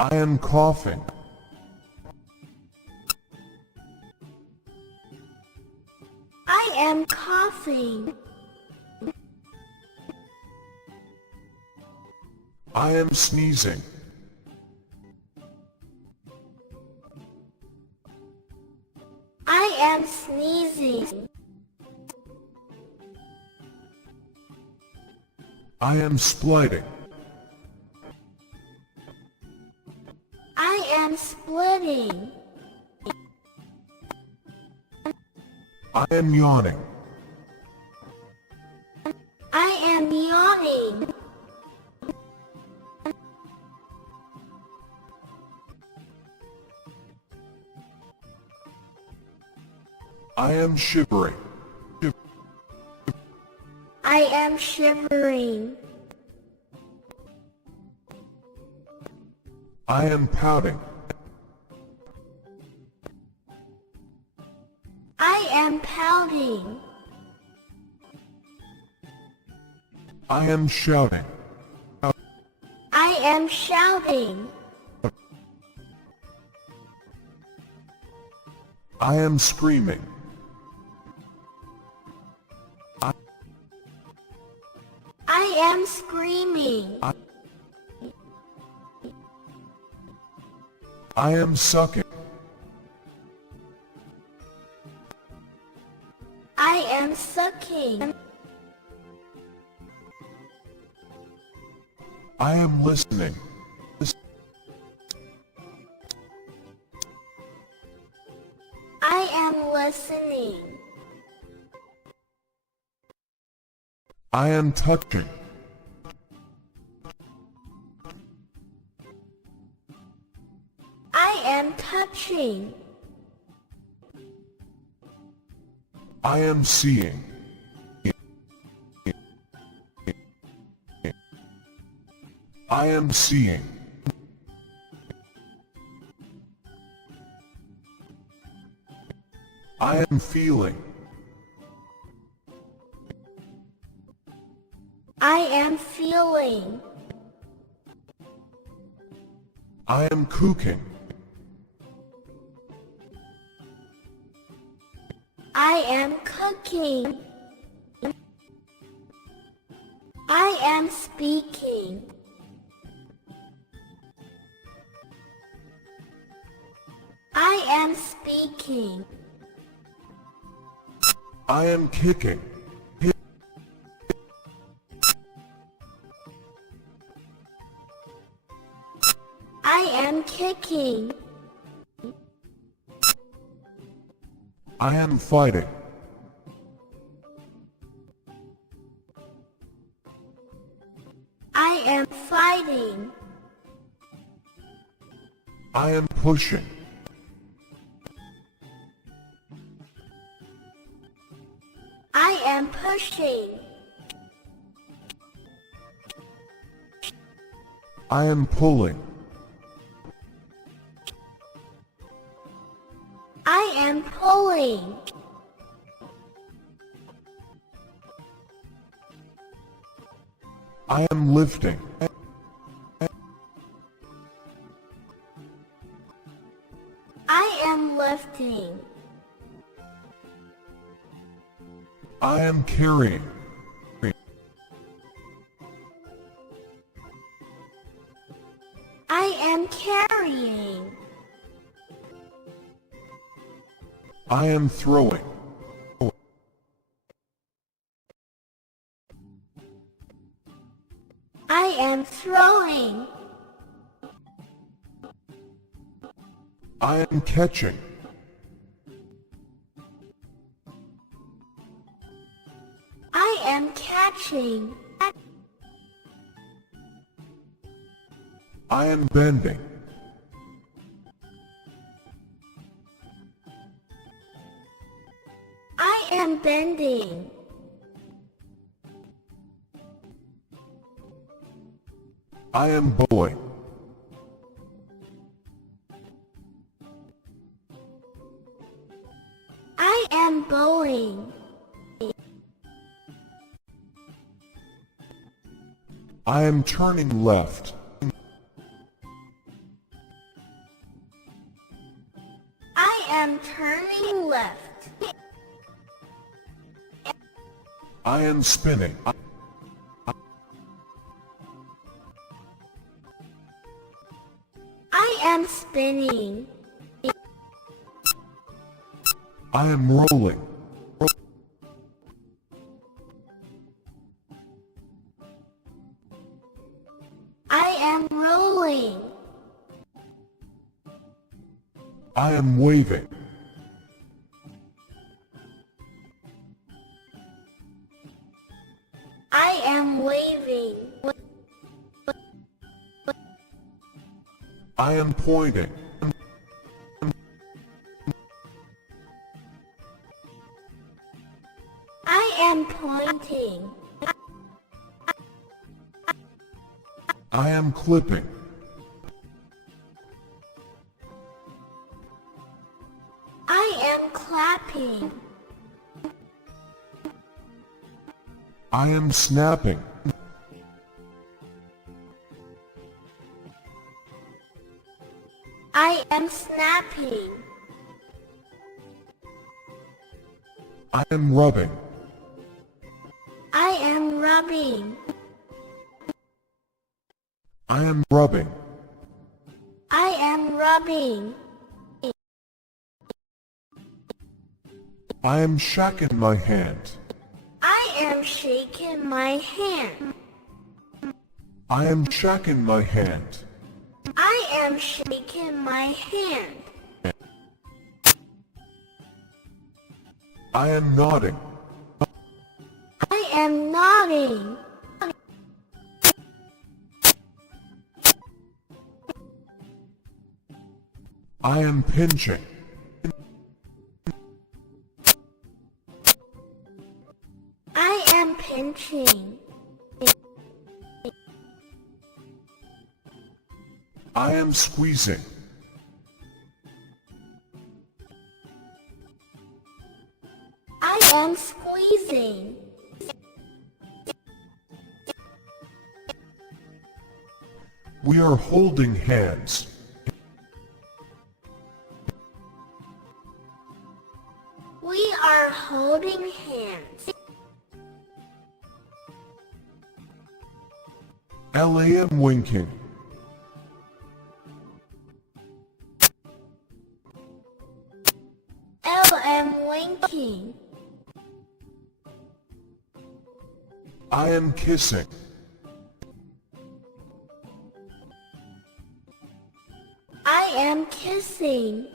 I am coughing. I am coughing. I am sneezing. I am sneezing. I am splitting. I am splitting. I am yawning. I am yawning. I am shivering. I am shivering. I am pouting. I am pouting. I am shouting. I am shouting. I am screaming. I am screaming. I am sucking. I am sucking. I am listening. I am listening. I am touching. I am touching. I am seeing. I am seeing. I am feeling. I am feeling. I am cooking. I am cooking. I am speaking. I am speaking. I am kicking. I am kicking. I am fighting. I am fighting. I am pushing. I am pushing. I am pulling. I am pulling. I am lifting. I am lifting. I am carrying. I am carrying. I am throwing. I am throwing. I am catching. I am catching. I am bending. I am bending. I am bowing. I am bowing. I am turning left. am spinning. I am spinning. I am rolling. I am rolling. I am waving. I am waving. I am pointing. I am pointing. I am clipping. I am clapping. I am snapping. I am snapping. I am rubbing. I am rubbing. I am rubbing. I am rubbing. I am shaking my hand. I am shaking my hand. I am shaking my hand. I am shaking my hand. I am nodding. I am nodding. I am pinching. I am pinching. I am squeezing. I am squeezing. We are holding hands. We are holding hands. I am winking. I am winking. I am kissing. I am kissing.